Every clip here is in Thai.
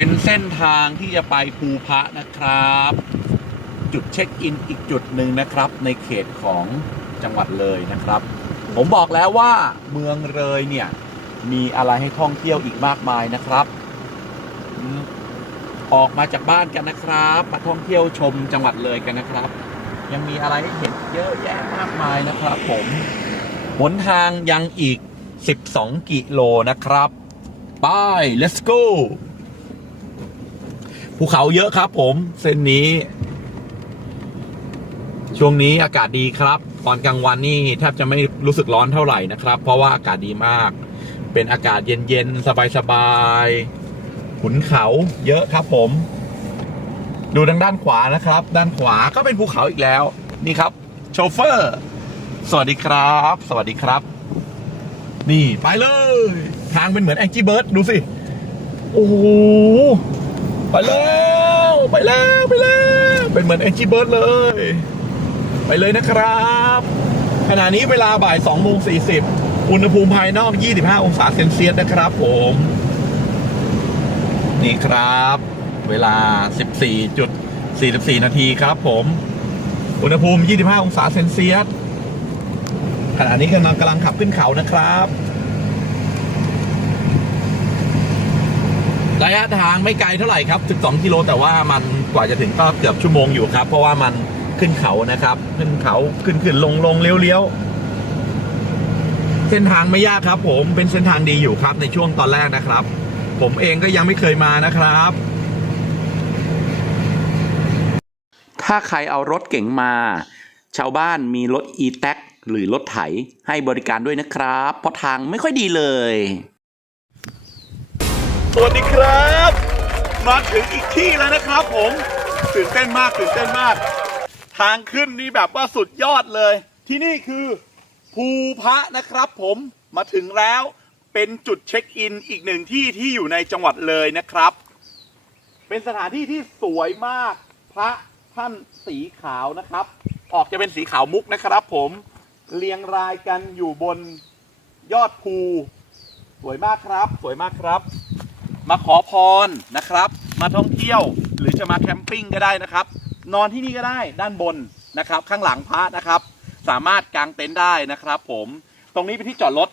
เป็นเส้นทางที่จะไปภูพระนะครับ จุดเช็คอินอีกจุดหนึ่งนะครับ ในเขตของจังหวัดเลยนะครับ ผมบอกแล้วว่าเมืองเลยเนี่ย มีอะไรให้ท่องเที่ยวอีกมากมายนะครับ อออกมาจากบ้านกันนะครับมาท่องเที่ยวชมจังหวัดเลยกันนะครับ ยังมีอะไรให้เห็นเยอะแยะมากมายนะครับ ผมหนทางยังอีก 12 กิโลนะครับ ไป let's go ภูเขาเยอะครับผมเส้นนี้ ช่วงนี้อากาศดีครับ ตอนกลางวันนี่แทบจะไม่รู้สึกร้อนเท่าไหร่นะครับ เพราะว่าอากาศดีมาก เป็นอากาศเย็นๆ สบายๆขุนเขาเยอะครับผม ดูทางด้านขวานะครับ ด้านขวาก็เป็นภูเขาอีกแล้ว นี่ครับ โชเฟอร์ สวัสดีครับ สวัสดีครับ นี่ไปเลย ทางเป็นเหมือนแองจี้เบิร์ดดูสิ โอ้โห ไปแล้วไปแล้วไปแล้วเป็นเหมือนแองจี้เบิร์ดเลย ไปเลยนะครับ ขณะนี้เวลาบ่าย2โมง40 อุณหภูมิภายนอก 25 องศาเซนเซียสนะครับผม นี่ครับ เวลา 14.44 นาทีครับผม อุณหภูมิ 25 องศาเซนเซียสขณะนี้กำลังกำลังขับขึ้นเขานะครับ ระยะทางไม่ไกลเท่าไหร่ครับ 12 กิโล แต่ว่ามันกว่าจะถึงก็เกือบชั่วโมงอยู่ครับ เพราะว่ามันขึ้นเขานะครับ ขึ้นเขาขึ้นขึ้นลงลงเลี้ยวเลี้ยวเส้นทางไม่ยากครับผมเป็นเส้นทางดีอยู่ครับในช่วงตอนแรกนะครับ ผมเองก็ยังไม่เคยมานะครับ ถ้าใครเอารถเก๋งมา ชาวบ้านมีรถ e t a c หรือรถไถให้บริการด้วยนะครับ เพราะทางไม่ค่อยดีเลย วัสดีครับ มาถึงอีกที่แล้วนะครับ ผมตื่นเต้นมากตื่นเต้นมาก ทางขึ้นนี่แบบว่าสุดยอดเลย ที่นี่คือภูพระนะครับผมมาถึงแล้วเป็นจุดเช็คอินอีกหนึ่งที่ที่อยู่ในจังหวัดเลยนะครับ เป็นสถานที่ที่สวยมากพระท่านสีขาวนะครับ ออกจะเป็นสีขาวมุกนะครับ ผมเรียงรายกันอยู่บนยอดภู สวยมากครับ สวยมากครับ มาขอพรนะครับ มาท่องเที่ยวหรือจะมาแคมปิ้งก็ได้นะครับ นอนที่นี่ก็ได้ด้านบนนะครับ ข้างหลังพระนะครับ สามารถกางเต็นท์ได้นะครับ ผมตรงนี้เป็นที่จอดรถ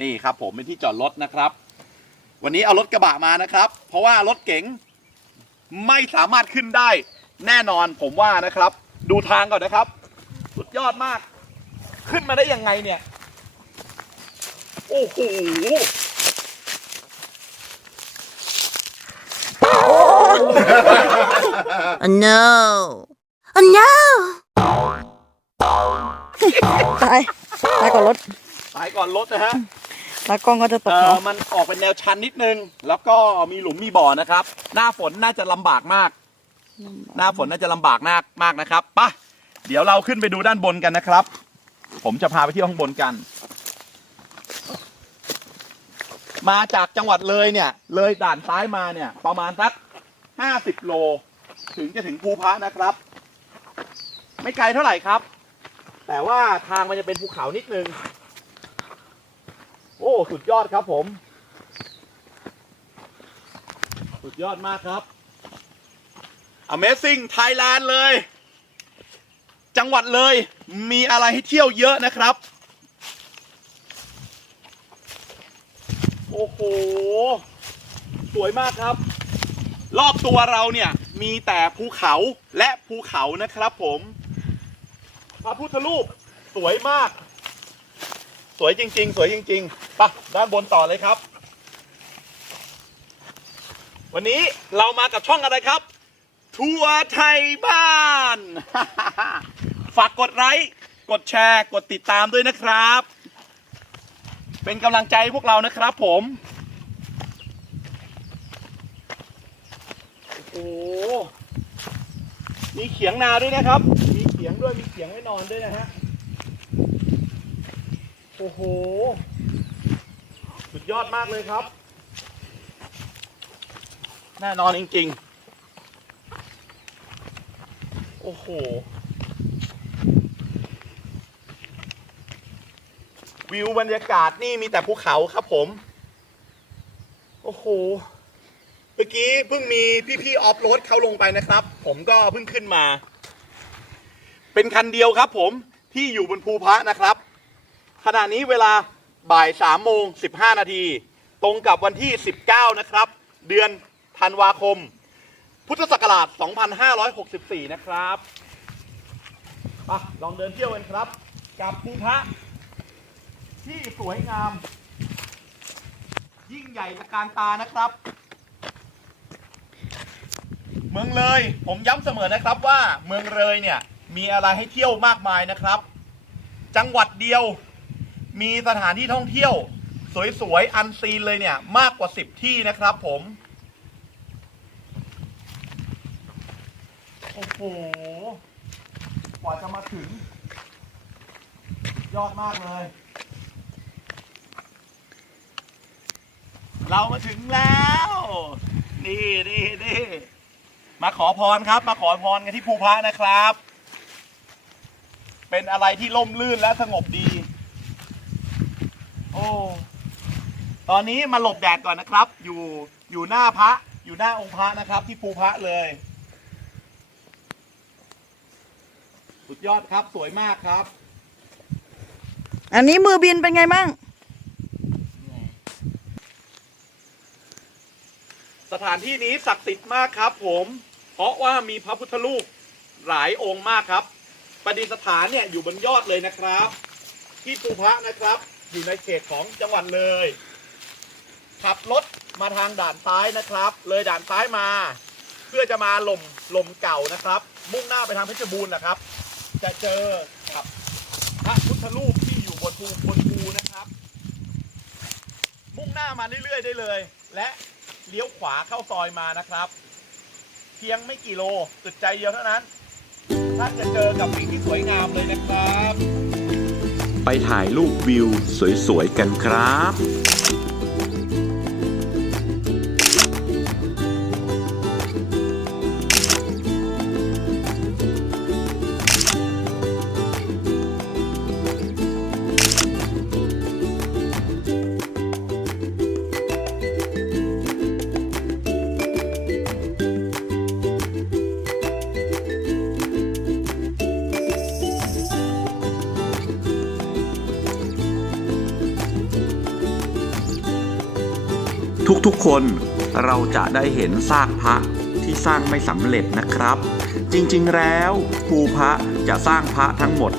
นี่ครับ ผมเป็นที่จอดรถนะครับ วันนี้เอารถกระบะมานะครับ เพราะว่ารถเก๋งไม่สามารถขึ้นได้ แน่นอนผมว่านะครับ ดูทางก่อนนะครับ สุดยอดมาก ขึ้นมาได้ยังไงเนี่ย โอ้โห Oh no! Oh no! ตายตายก่อนรถสายก่อนรถนะฮะแล้วกล้องก็จะตกเออเนาะมันออกเป็นแนวชันนิดนึง แล้วก็มีหลุมมีบ่อนะครับ หน้าฝนน่าจะลำบากมาก หน้าฝนน่าจะลำบากมากมากนะครับไปะเดี๋ยวเราขึ้นไปดูด้านบนกันนะครับ ผมจะพาไปเที่ยวข้างบนกัน มาจากจังหวัดเลยเนี่ย เลยด่านซ้ายมาเนี่ย ประมาณสักห้าสิบโล ถึงจะถึงภูพระนะครับ ไม่ไกลเท่าไหร่ครับ แต่ว่าทางมันจะเป็นภูเขานิดนึง โอ้สุดยอดครับผม สุดยอดมากครับ Amazing Thailand เลย จังหวัดเลยมีอะไรให้เที่ยวเยอะนะครับ โอ้โห สวยมากครับ รอบตัวเราเนี่ย มีแต่ภูเขาและภูเขานะครับผม พระพุทธรูปสวยมาก สวยจริง ๆ สวยจริงๆไปะด้านบนต่อเลยครับ วันนี้เรามากับช่องอะไรครับ ทัวร์ไทยบ้าน ฝากกดไลค์กดแชร์ กดติดตามด้วยนะครับ เป็นกำลังใจพวกเรานะครับผม โอ้โห มีเขียงนาด้วยนะครับ มีเขียงด้วยมีเขียงให้นอนด้วยนะฮะ โอ้โห สุดยอดมากเลยครับ แน่นอนจริงๆ โอ้โห วิวบรรยากาศนี่มีแต่ภูเขาครับผม โอ้โห มื่อกี้เพิ่งมีพี่ๆออฟโรดเขาลงไปนะครับ ผมก็เพิ่งขึ้นมา เป็นคันเดียวครับ ผมที่อยู่บนภูพระนะครับ ขณะนี้เวลาบ่าย3โมง15นาทีตรงกับวันที่ 19 นะครับ เดือนธันวาคม พุทธศักราช 2564 นะครับไปลองเดินเที่ยวกันครับ กับภูพระที่สวยงาม ยิ่งใหญ่ตระการตานะครับ เมืองเลย ผมย้ำเสมอนะครับว่าเมืองเลยเนี่ยมีอะไรให้เที่ยวมากมายนะครับ จังหวัดเดียวมีสถานที่ท่องเที่ยว สวยๆอันซีนเลยเนี่ยมากกว่า 10 ที่นะครับผมโอ้โหกว่าจะมาถึง ยอดมากเลย เรามาถึงแล้ว นี่นี่นี่ มาขอพรครับ มาขอพรกันที่ภูพระนะครับ เป็นอะไรที่ล่มลื่นและสงบดี โอ้ตอนนี้มาหลบแดดก่อนนะครับ อยู่อยู่หน้าพระอยู่หน้าองค์พระนะครับ ที่ภูพระเลย สุดยอดครับสวยมากครับอันนี้มือบินเป็นไงมั่ง สถานที่นี้ศักดิ์สิทธิ์มากครับผม เพราะว่ามีพระพุทธรูปหลายองค์มากครับประดิษฐานเนี่ยอยู่บนยอดเลยนะครับ ที่ภูพระนะครับ อยู่ในเขตของจังหวัดเลย ขับรถมาทางด่านซ้ายนะครับ เลยด่านซ้ายมา เพื่อจะมาหล่มหล่มเก่านะครับ มุ่งหน้าไปทางเพชรบูรณ์นะครับ จะเจอกับพระพุทธรูปที่อยู่บนภูบนภูนะครับ มุ่งหน้ามาเรื่อยๆได้เลย และเลี้ยวขวาเข้าซอยมานะครับ พียงไม่กี่โลจุดใจเดียวเท่านั้น ท่านจะเจอกับสิ่งที่สวยงามเลยนะครับ ไปถ่ายรูปวิวสวยๆกันครับ ทุกๆคนเราจะได้เห็นซากพระที่สร้างไม่สำเร็จนะครับ จริงๆแล้วภูพระจะสร้างพระทั้งหมด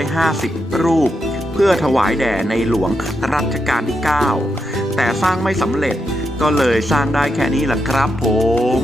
1,250 รูป เพื่อถวายแด่ในหลวงรัชกาลที่ 9 แต่สร้างไม่สำเร็จก็เลยสร้างได้แค่นี้แหละครับผม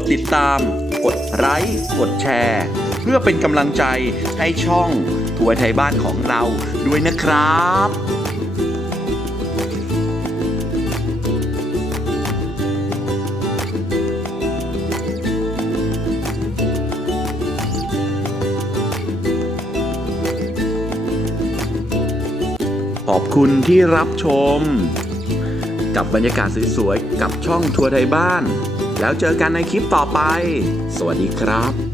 ดติดตาม กดไลค์กดแชร์ เพื่อเป็นกำลังใจให้ช่องทัวร์ไทยบ้านของเราด้วยนะครับขอบคุณที่รับชม กับบรรยากาศสวยๆกับช่องทัวร์ไทยบ้าน แล้วเจอกันในคลิปต่อไป สวัสดีครับ